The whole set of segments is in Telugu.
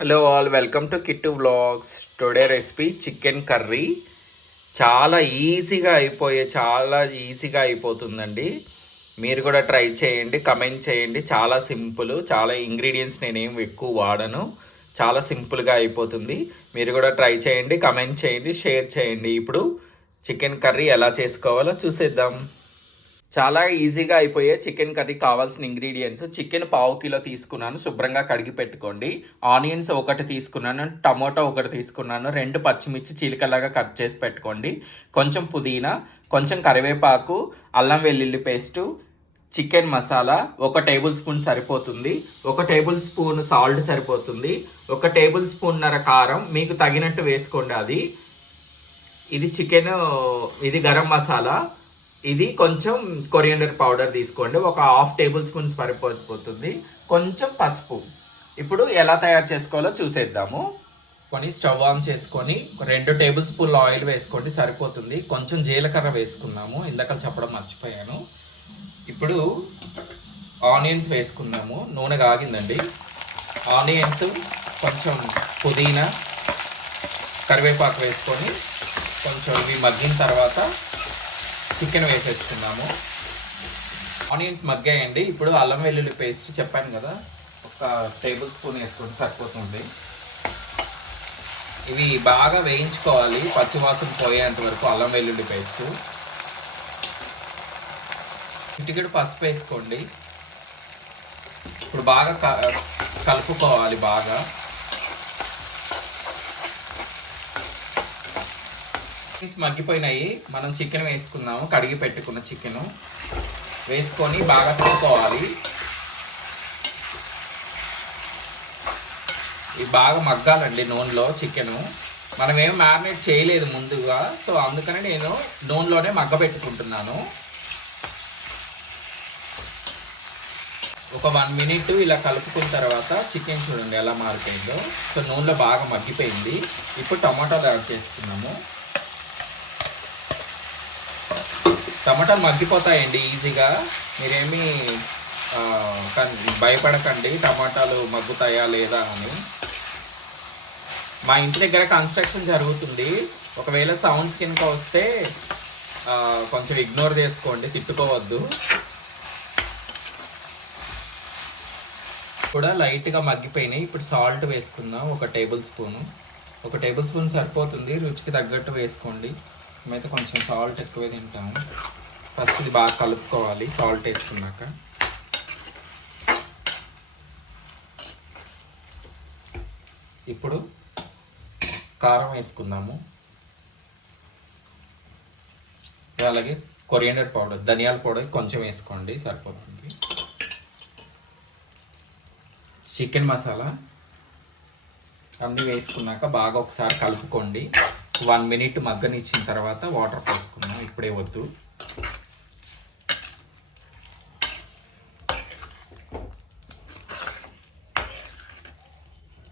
Hello all welcome to Kittu vlogs today recipe chicken curry చాలా ఈజీగా అయిపోయే చాలా ఈజీగా అయిపోతుందండి. మీరు కూడా ట్రై చేయండి కమెంట్ చేయండి. చాలా సింపుల్ చాలా ఇంగ్రీడియంట్స్ నేనేం ఎక్కువ వాడను. చాలా సింపుల్గా అయిపోతుంది. మీరు కూడా ట్రై చేయండి కమెంట్ చేయండి షేర్ చేయండి. ఇప్పుడు చికెన్ కర్రీ ఎలా చేసుకోవాలో చూసేద్దాం. చాలా ఈజీగా అయిపోయే చికెన్ కర్రీ కావాల్సిన ఇంగ్రీడియంట్స్. చికెన్ పావు కిలో తీసుకున్నాను శుభ్రంగా కడిగి పెట్టుకోండి. ఆనియన్స్ ఒకటి తీసుకున్నాను టమోటా ఒకటి తీసుకున్నాను రెండు పచ్చిమిర్చి చీలికలాగా కట్ చేసి పెట్టుకోండి. కొంచెం పుదీనా కొంచెం కరివేపాకు అల్లం వెల్లుల్లి పేస్టు చికెన్ మసాలా ఒక టేబుల్ స్పూన్ సరిపోతుంది ఒక టేబుల్ స్పూన్ సాల్ట్ సరిపోతుంది ఒక టేబుల్ స్పూన్నర కారం మీకు తగినట్టు వేసుకోండి అది. ఇది చికెన్ ఇది గరం మసాలా. ఇది కొంచెం కొరియండర్ పౌడర్ తీసుకోండి. ఒక హాఫ్ టేబుల్ స్పూన్స్ సరిపోతుంది. కొంచెం పసుపు. ఇప్పుడు ఎలా తయారు చేసుకోవాలో చూసేద్దాము. కొని స్టవ్ ఆన్ చేసుకొని రెండు టేబుల్ స్పూన్ల ఆయిల్ వేసుకోండి. సరిపోతుంది. కొంచెం జీలకర్ర వేసుకున్నాము. ఇందాక చెప్పడం మర్చిపోయాను. ఇప్పుడు ఆనియన్స్ వేసుకున్నాము. నూనె కాగిందండి. ఆనియన్స్ కొంచెం పుదీనా కరివేపాకు వేసుకొని కొంచెం ఇవి మగ్గిన తర్వాత చికెన్ వేసేసుకుందాము. ఆనియన్స్ మగ్గాయండి. ఇప్పుడు అల్లం వెల్లుల్లి పేస్ట్ చెప్పాను కదా. ఒక టేబుల్ స్పూన్ వేసుకుంటే సరిపోతుంది. ఇవి బాగా వేయించుకోవాలి. పచ్చివాసన పోయేంత వరకు అల్లం వెల్లుల్లి పేస్ట్. ఇటుకడు పసుపు వేసుకోండి. ఇప్పుడు బాగా క- కలుపుకోవాలి బాగా. మగ్గిపోయినాయి. మనం చికెన్ వేసుకుందాము. కడిగి పెట్టుకున్న చికెన్ వేసుకొని బాగా కలుపుకోవాలి ఇది బాగా మగ్గాలండి నూనెలో చికెను మనం ఏం మ్యారినేట్ చేయలేదు ముందుగా. సో అందుకని నేను నూనెలోనే మగ్గ పెట్టుకుంటున్నాను ఒక వన్ మినిట్ ఇలా కలుపుకున్న తర్వాత చికెన్ చూడండి ఎలా మారిపోయిందో సో నూనెలో బాగా మగ్గిపోయింది. ఇప్పుడు టమాటాలు యాడ్ చేసుకున్నాము. టమాటాలు మగ్గిపోతాయండి ఈజీగా. మీరేమీ భయపడకండి టమాటాలు మగ్గుతాయా లేదా అని. మా ఇంటి దగ్గర కన్స్ట్రక్షన్ జరుగుతుంది. ఒకవేళ సౌండ్స్ కింద వస్తే కొంచెం ఇగ్నోర్ చేసుకోండి తిట్టుకోవద్దు. కూడా లైట్గా మగ్గిపోయినాయి. ఇప్పుడు సాల్ట్ వేసుకుందాం ఒక టేబుల్ స్పూను. ఒక టేబుల్ స్పూన్ సరిపోతుంది రుచికి తగ్గట్టు వేసుకోండి. మేమైతే కొంచెం సాల్ట్ ఎక్కువే తింటాము. ఫస్ట్ ఇది బాగా కలుపుకోవాలి సాల్ట్ వేసుకున్నాక. ఇప్పుడు కారం వేసుకుందాము. అలాగే కొరియండర్ పౌడర్ ధనియాల పౌడర్ కొంచెం వేసుకోండి సరిపోతుంది. చికెన్ మసాలా అన్నీ వేసుకున్నాక బాగా ఒకసారి కలుపుకోండి. వన్ మినిట్ మగ్గనిచ్చిన తర్వాత వాటర్ పోసుకుందాం ఇప్పుడే వద్దు.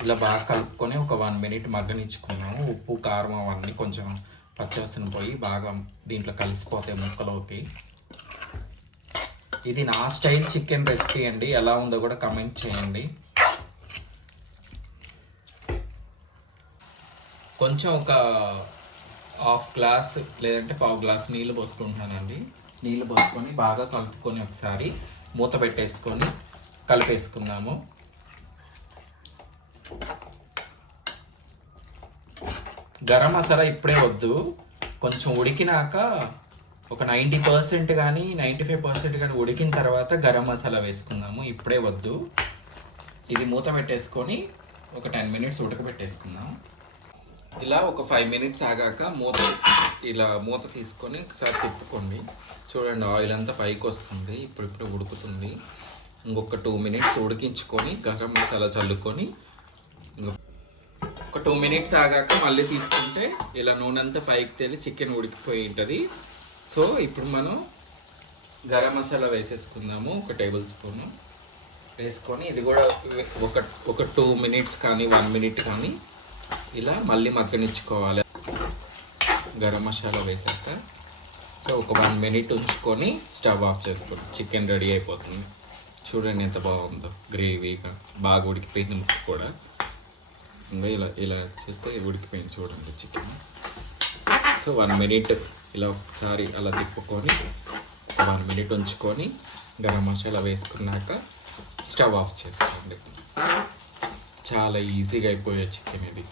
ఇలా బాగా కలుపుకొని ఒక వన్ మినిట్ మగ్గనిచ్చుకున్నాము. ఉప్పు కారం అవన్నీ కొంచెం పచ్చవసన పోయి బాగా దీంట్లో కలిసిపోతాయి ముక్కలోకి. ఇది నా స్టైల్ చికెన్ రెసిపీ అండి. ఎలా ఉందో కూడా కమెంట్ చేయండి. కొంచెం ఒక హాఫ్ గ్లాస్ లేదంటే పావు గ్లాస్ నీళ్ళు పోసుకుంటున్నానండి. నీళ్ళు పోసుకొని బాగా కలుపుకొని ఒకసారి మూత పెట్టేసుకొని కలిపేసుకుందాము. గరం మసాలా ఇప్పుడే వద్దు. కొంచెం ఉడికినాక ఒక నైంటీ పర్సెంట్ కానీ నైంటీ ఫైవ్ పర్సెంట్ కానీ ఉడికిన తర్వాత గరం మసాలా వేసుకుందాము. ఇప్పుడే వద్దు. ఇది మూత పెట్టేసుకొని ఒక టెన్ మినిట్స్ ఉడకబెట్టేసుకుందాం ఇలా ఒక ఫైవ్ మినిట్స్ ఆగాక మూత ఇలా మూత తీసుకొని ఒకసారి తిప్పుకోండి. చూడండి ఆయిల్ అంతా పైకి వస్తుంది ఇప్పుడు ఇప్పుడు ఉడుకుతుంది. ఇంకొక టూ మినిట్స్ ఉడికించుకొని గరం మసాలా చల్లుకొని ఒక టూ మినిట్స్ ఆగాక మళ్ళీ తీసుకుంటే ఇలా నూనె అంతా పైకి తేలి చికెన్ ఉడికిపోయి ఉంటుంది. సో ఇప్పుడు మనం గరం మసాలా వేసేసుకుందాము ఒక టేబుల్ స్పూను. వేసుకొని ఇది కూడా ఒక ఒక టూ మినిట్స్ కానీ వన్ మినిట్ కానీ ఇలా మళ్ళీ మగ్గనిచ్చుకోవాలి. గరం మసాలా వేసాక. సో ఒక వన్ మినిట్ ఉంచుకొని స్టవ్ ఆఫ్ చేసుకోండి చికెన్ రెడీ అయిపోతుంది. చూడండి ఎంత బాగుందో గ్రేవీగా బాగా ఉడికిపోయింది ముక్క కూడా. ఇంకా ఇలా ఇలా చేస్తే ఉడికిపోయింది చూడండి చికెన్. సో వన్ మినిట్ ఇలా ఒకసారి అలా తిప్పుకొని వన్ మినిట్ ఉంచుకొని గరం మసాలా వేసుకున్నాక స్టవ్ ఆఫ్ చేసుకోండి. చాలా ఈజీగా అయిపోయే చికెన్ ఇది.